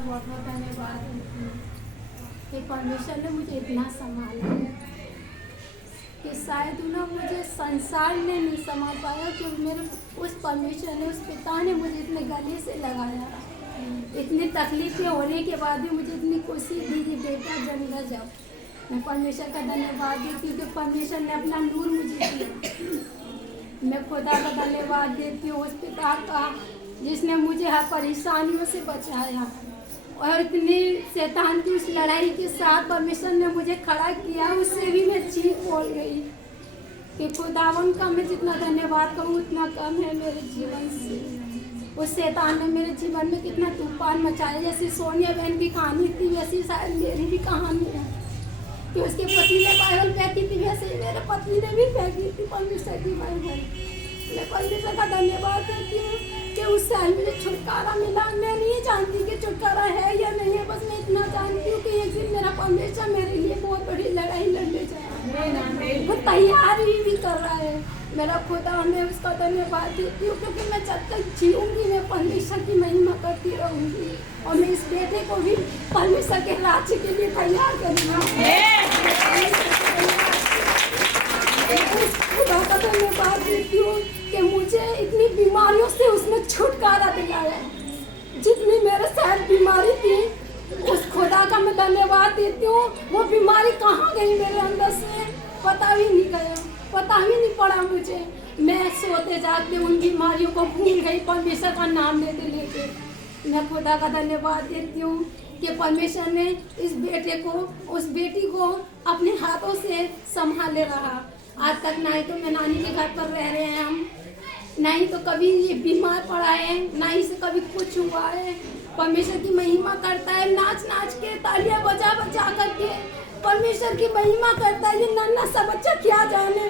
बहुत बहुत धन्यवाद कि परमेश्वर ने मुझे इतना संभाला कि शायद ना मुझे संसार ने नहीं संभाल पाया, कि मेरे उस परमेश्वर ने, उस पिता ने मुझे इतने गले से लगाया। इतनी तकलीफें होने के बाद भी मुझे इतनी खुशी दी कि बेटा जन्मा। जब मैं परमेश्वर का धन्यवाद देती हूँ कि परमेश्वर ने अपना नूर मुझे दिया। मैं खुदा का धन्यवाद देती हूँ उस पिता का जिसने मुझे हर परेशानियों से बचाया, और इतनी शैतान की उस लड़ाई के साथ परमेश्वर ने मुझे खड़ा किया। उससे भी मैं चीख बोल गई कि खुदावन का मैं जितना धन्यवाद करूँ उतना कम है मेरे जीवन से। उस शैतान ने मेरे जीवन में कितना तूफान मचाया। जैसे सोनिया बहन की कहानी थी वैसी शायद मेरी भी कहानी है कि उसके पति ने बाइबल फेंकी थी, वैसे ही मेरे पति ने भी फेंकी थी परमेश्वर की बाइबल। मैं परमेश्वर का धन्यवाद करती हूँ कि उससे मुझे छुटकारा मिला। मैं नहीं जानती कि छुटकारा है या नहीं है, बस मैं इतना जानती हूँ कि एक दिन मेरा परमेश्वर मेरे लिए बहुत बड़ी लड़ाई लड़ने जाएगा। वो तैयारी भी कर रहा है। मेरा खुदा, मैं उसका धन्यवाद देती हूँ क्योंकि मैं जब तक जीऊँगी मैं परमेश्वर की महिमा करती रहूँगी, और मैं इस बेटे को भी परमेश्वर के राज्य के लिए तैयार करूँगी। खुदा का धन्यवाद देती हूँ कि मुझे इतनी बीमारियों से उसने छुटकारा दिलाया। जितनी मेरे साथ बीमारी थी उस खुदा का मैं धन्यवाद देती हूँ। वो बीमारी कहाँ गई मेरे अंदर से पता भी नहीं गया, पता ही नहीं पड़ा मुझे। मैं सोते जागते उन बीमारियों को भूल गई परमेश्वर का नाम लेते लेते। मैं खुदा का धन्यवाद देती हूँ कि परमेश्वर ने इस बेटे को, उस बेटी को अपने हाथों से संभाले रहा। आज तक ना ही तो मैं नानी के घर पर रह रहे हैं हम, ना ही तो कभी ये बीमार पड़ा है, ना ही से कभी कुछ हुआ है। परमेश्वर की महिमा करता है, नाच नाच के, तालियां बजा बजा करके परमेश्वर की महिमा करता है। ये नन्हा सा बच्चा क्या जाने।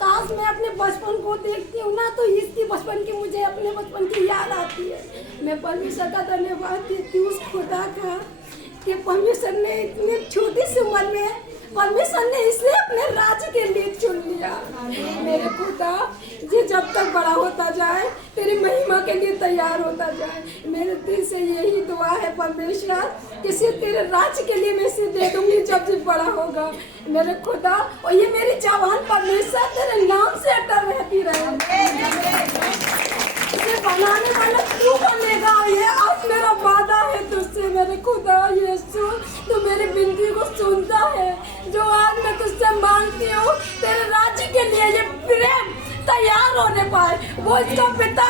काश मैं अपने बचपन को देखती हूँ ना तो इसकी बचपन की, मुझे अपने बचपन की याद आती है। मैं परमेश्वर का धन्यवाद देती हूँ उस खुदा का कि परमेश्वर ने इतनी छोटी सी उम्र में परमेश्वर ने इसे अपने राज्य के लिए चुन लिया। मेरे खुदा, ये जब तक बड़ा होता जाए तेरी महिमा के लिए तैयार होता जाए। मेरे दिल से यही दुआ है परमेश्वर कि सिर्फ तेरे राज्य के लिए मैं इसे दे दूंगी जब ये बड़ा होगा मेरे खुदा। और ये मेरी जवान परमेश्वर तेरे नाम से अटल रहती रहे। इसे बनाने वाला तू बनेगा, ये आज मेरा वादा है तुझसे मेरे खुदा। यीशु, तू मेरी विनती को सुनता है। जो आज मैं तुझसे मांगती हूँ तेरे राज्य के लिए ये प्रेम तैयार होने पाए। वो इसका पिता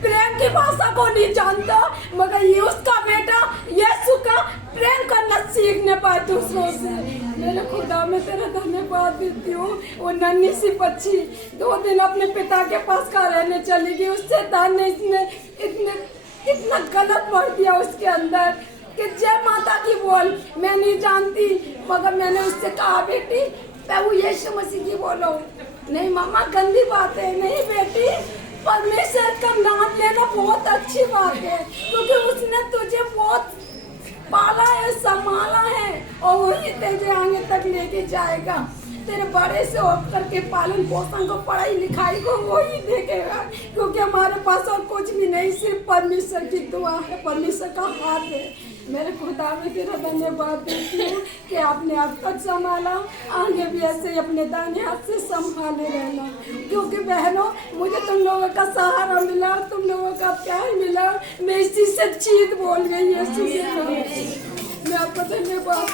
प्रेम की भाषा को नहीं जानता, मगर ये उसका बेटा यीशु का प्रेम करना सीखने पाए दूसरों से। मेरे खुदा, मैं तेरा धन्यवाद देती हूँ। वो नन्ही सी बच्ची 2 दिन अपने पिता के पास का रहने चली गई। उस शैतान ने इसमें इतना गलत भर दिया उसके अंदर कि जय माता की बोल। मैं नहीं जानती, मगर मैंने उससे कहा बेटी प्रभु यीशु मसीह की बोलो। नहीं मामा, गंदी बात है। नहीं बेटी, परमेश्वर का नाम लेना बहुत अच्छी बात है, क्योंकि उसने तुझे बहुत पाला है, संभाला है, और वही तेरे आगे तक लेके जाएगा। तेरे बड़े से होकर के पालन पोषण को, पढ़ाई लिखाई को वही देखेगा, क्योंकि हमारे पास और कुछ भी नहीं, सिर्फ परमेश्वर की दुआ है, परमेश्वर का हाथ है। मेरे खुदा, में तेरा धन्यवाद देती हूँ कि आपने अब तक संभाला, आगे भी ऐसे ही अपने दाहिने हाथ से संभाले रहना। क्योंकि बहनों, मुझे तुम लोगों का सहारा मिला, तुम लोगों का प्यार मिला। मैं इसी से जीत बोल गई। मैं आपको धन्यवाद